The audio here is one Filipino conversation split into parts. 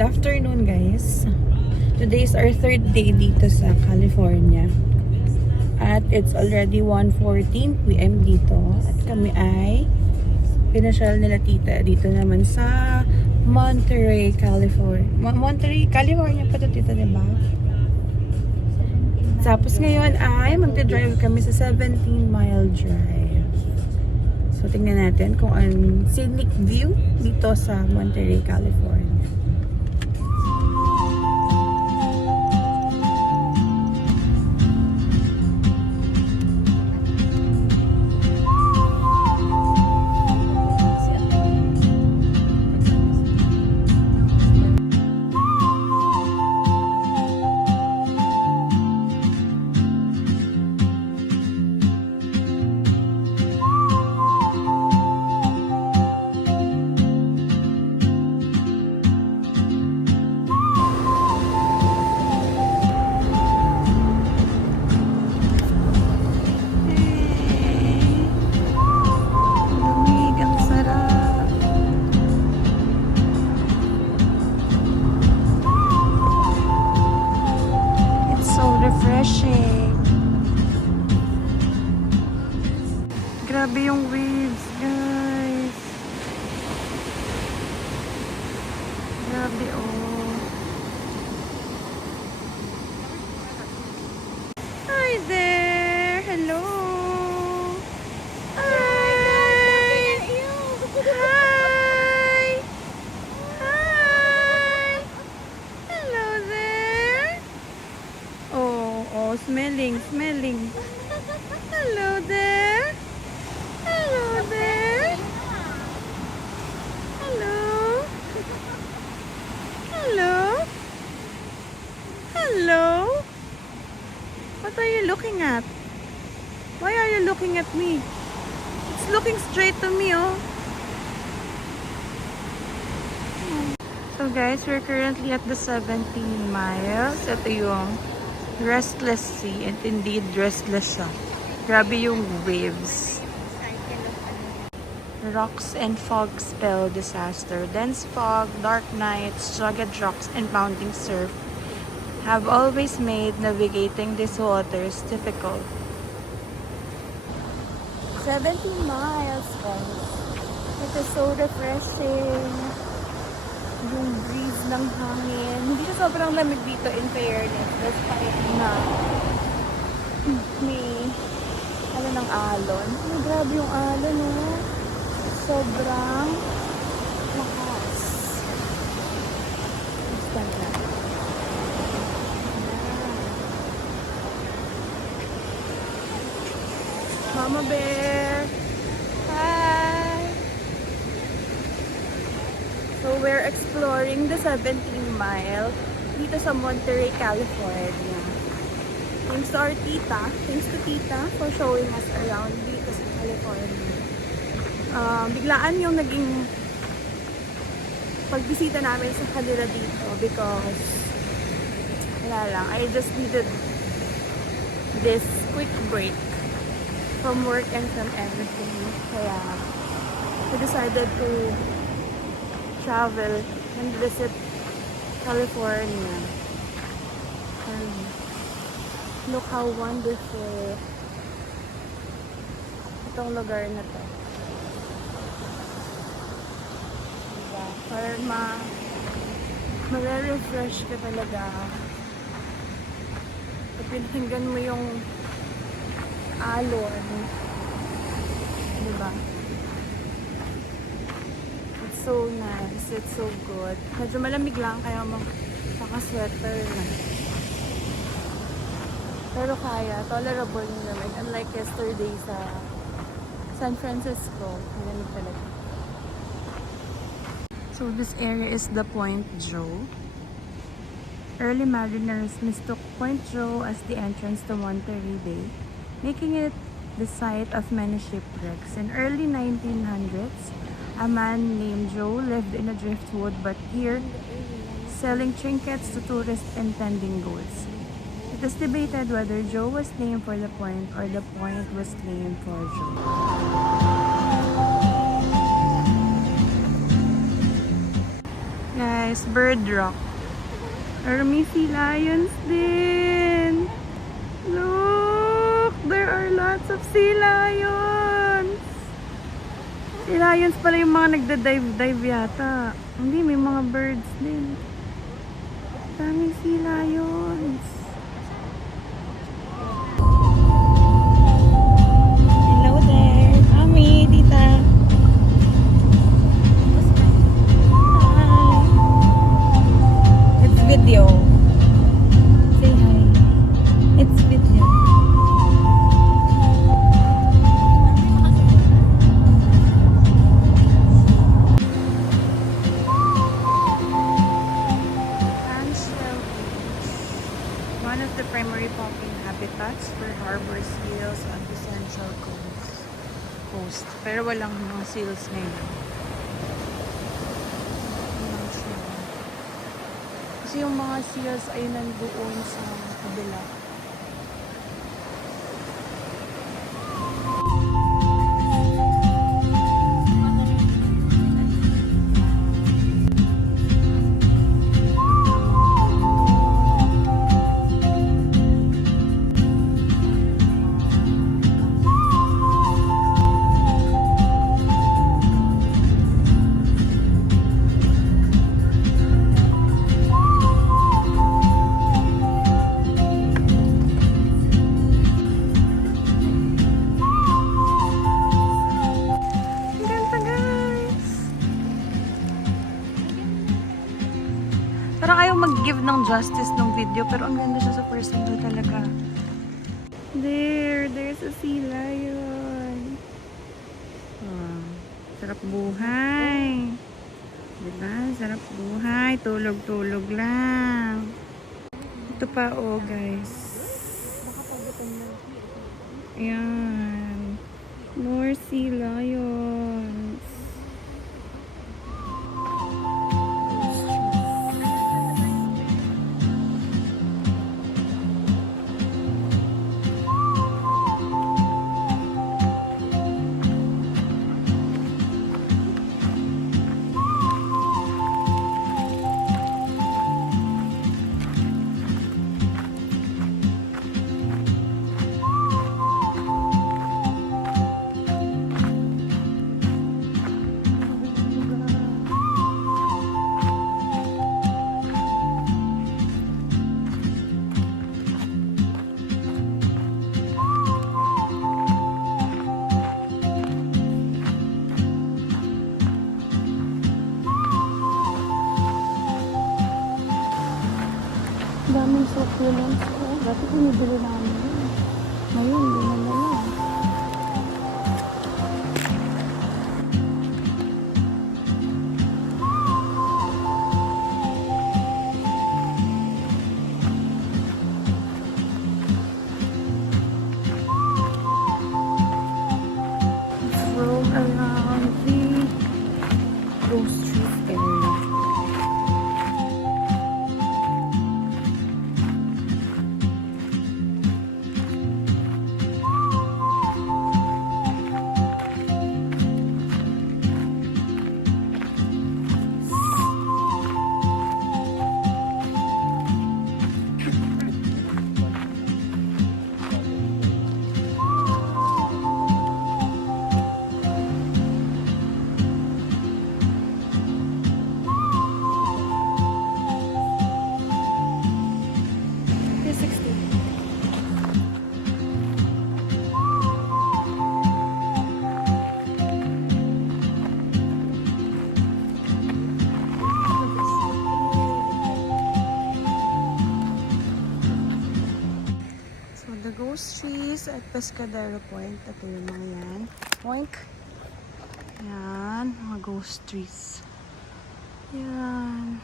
Good afternoon, guys. Today is our third day dito sa California. At it's already 1:14 PM dito. At kami ay pinasyal nila tita dito naman sa Monterey, California. Monterey, California pa to, tita, diba? Tapos ngayon ay magte-drive kami sa 17-mile drive. So tingnan natin kung ang scenic view dito sa Monterey, California. Refreshing. Grabe yung waves, guys. Grabe, oh. Hi there. Hello. Hi. Hi. Hi. Hello there. Oh, smelling. Hello there. Hello there. Hello. Hello. Hello. What are you looking at? Why are you looking at me? It's looking straight to me, oh. So guys, we're currently at the 17 miles. Ito yung Restless Sea, and indeed restless siya. Grabe yung waves. Rocks and fog spell disaster. Dense fog, dark nights, jagged rocks, and pounding surf have always made navigating these waters difficult. 17 miles, guys. It is so refreshing. Yung breeze ng hangin. Hindi siya sobrang lamig dito, in fairness. Despite na may ng alon. Ay, grabe yung alon, oh. Sobrang lakas. Basta na. Mama Bear! Hi! So we're exploring the 17 mile dito sa Monterey, California. Thanks to our tita. Thanks to tita for showing us around dito sa California. Biglaan yung naging pagbisita namin sa kanila dito because wala lang. I just needed this quick break from work and from everything. Kaya we decided to travel and visit California. And look how wonderful itong lugar na to. Diba? Para ma-refresh ka talaga. Pag pinakinggan mo yung alon. Diba? It's so nice. It's so good. Medyo malamig lang kaya maka-sweater na. Pero kaya, tolerable nyo naman. Unlike yesterday sa San Francisco. Ganun talaga. So this area is the Point Joe. Early mariners mistook Point Joe as the entrance to Monterey Bay, making it the site of many shipwrecks. In early 1900s, a man named Joe lived in a driftwood but here, selling trinkets to tourists and tending goats. It is debated whether Joe was named for the point or the point was named for Joe. Guys, Bird Rock. Or may sea lions din. Look! There are lots of sea lions. Sea lions pala yung mga nagda-dive yata. Hindi, may mga birds din. Daming sea lions. Hello there. Mami, tita. Hi. It's video. Say hi. It's video. Answell Beach. One of the primary pumping habitats for harbor seals on the Central Coast. Pero walang mga seals ngayon. Walang siya. Kasi yung mga seals ay nandoon sa kabila. Parang ayaw mag-give ng justice ng video, pero ang ganda siya sa personal talaga. There's a sea lion. Wow. Sarap buhay. Diba? Sarap buhay. Tulog-tulog lang. Ito pa, oh guys. Ayan. More sea lions. Daming succulents ko. Dati pinibili namin yun. Ngayon, hindi na lang. Roam around the Grove Street area. The ghost trees at Pescadero Point. Ito yung mga yan. Point. Yan. Mga ghost trees. Yan.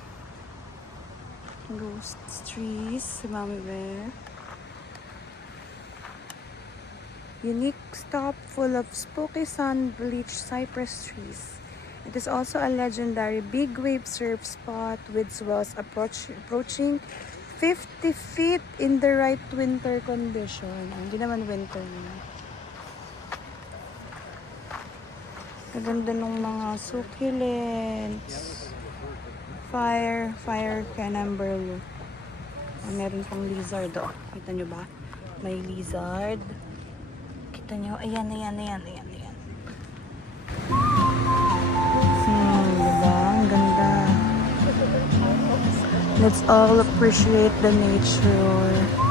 Ghost trees. Si Mami Bear. Unique stop full of spooky sun bleached cypress trees. It is also a legendary big wave surf spot with swells approaching 50 feet in the right winter condition. Hindi naman winter naman. Kaganda ng mga succulents. Fire Canberra. Meron pang lizard, oh. Kita nyo ba? May lizard. Kita nyo? Ayan. Diba? Ang ganda. Let's all appreciate the nature.